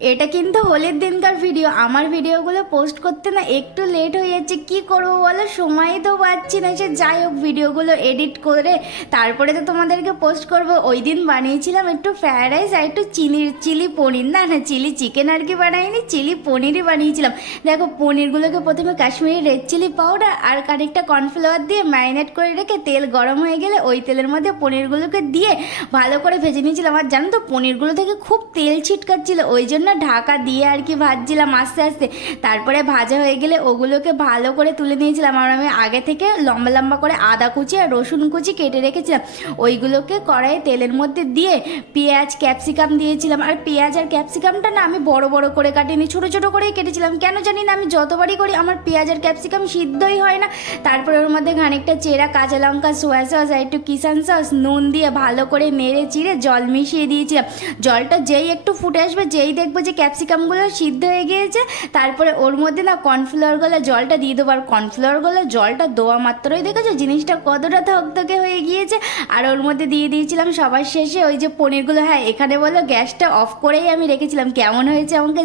এটা কিন্তু হোলির দিনকার ভিডিও। আমার ভিডিওগুলো পোস্ট করতে না একটু লেট হয়ে যাচ্ছে, কি করবো বলো, সময়ই তো পাচ্ছি না। সে যাই হোক, ভিডিওগুলো এডিট করে তারপরে তো তোমাদেরকে পোস্ট করব। ওই দিন বানিয়েছিলাম একটু ফ্রায়েড রাইস আর একটু চিলি পনির, না না চিলি চিকেন আর কি বানাইনি, চিলি পনিরই বানিয়েছিলাম। দেখো, পনিরগুলোকে প্রথমে কাশ্মীরি রেড চিলি পাউডার আর খানিকটা কর্নফ্লাওয়ার দিয়ে ম্যারিনেট করে রেখে তেল গরম হয়ে গেলে ওই তেলের মধ্যে পনিরগুলোকে দিয়ে ভালো করে ভেজে নিয়েছিলাম। আর জানো তো, পনিরগুলো থেকে খুব তেল ছিটকাচ্ছিল, ওই জন্য ঢাকা দিয়ে আর কি ভাজছিলাম আস্তে আস্তে। তারপরে ভাজা হয়ে গেলে ওগুলোকে ভালো করে তুলে নিয়েছিলাম। আর আমি আগে থেকে লম্বা লম্বা করে আদা কুচি আর রসুন কুচি কেটে রেখেছিলাম, ওইগুলোকে কড়াইয়ে তেলের মধ্যে দিয়ে পেঁয়াজ ক্যাপসিকাম দিয়েছিলাম। আর পেঁয়াজ আর ক্যাপসিকামটা না আমি বড় বড় করে কাটিনি, ছোটো ছোটো করেই কেটেছিলাম। কেন জানি না, আমি যতবারই করি আমার পেঁয়াজ আর ক্যাপসিকাম সিদ্ধই হয় না। তারপরে ওর মধ্যে খানিকটা চেরা কাঁচা লঙ্কা, সোয়া সস আর একটু কিষান সস, নুন দিয়ে ভালো করে নেড়ে চিড়ে জল মিশিয়ে দিয়েছিলাম। জলটা যেই একটু ফুটে আসবে, যেই দেখবো যে ক্যাপসিকামগুলো সিদ্ধ হয়ে গিয়েছে, তারপরে ওর মধ্যে না কর্নফ্লাওয়ার গলা জলটা দিয়ে দেবো। আর কর্নফ্লাওয়ার গলা জলটা দেওয়া মাত্রই দেখেছো জিনিসটা কতটা থকথকে হয়ে গিয়েছে। আর ওর মধ্যে দিয়ে দিয়েছিলাম সবার শেষে ওই যে পনিরগুলো। হ্যাঁ, এখানে বলো গ্যাসটা অফ করেই আমি রেখেছিলাম। কেমন হয়েছে আমাকে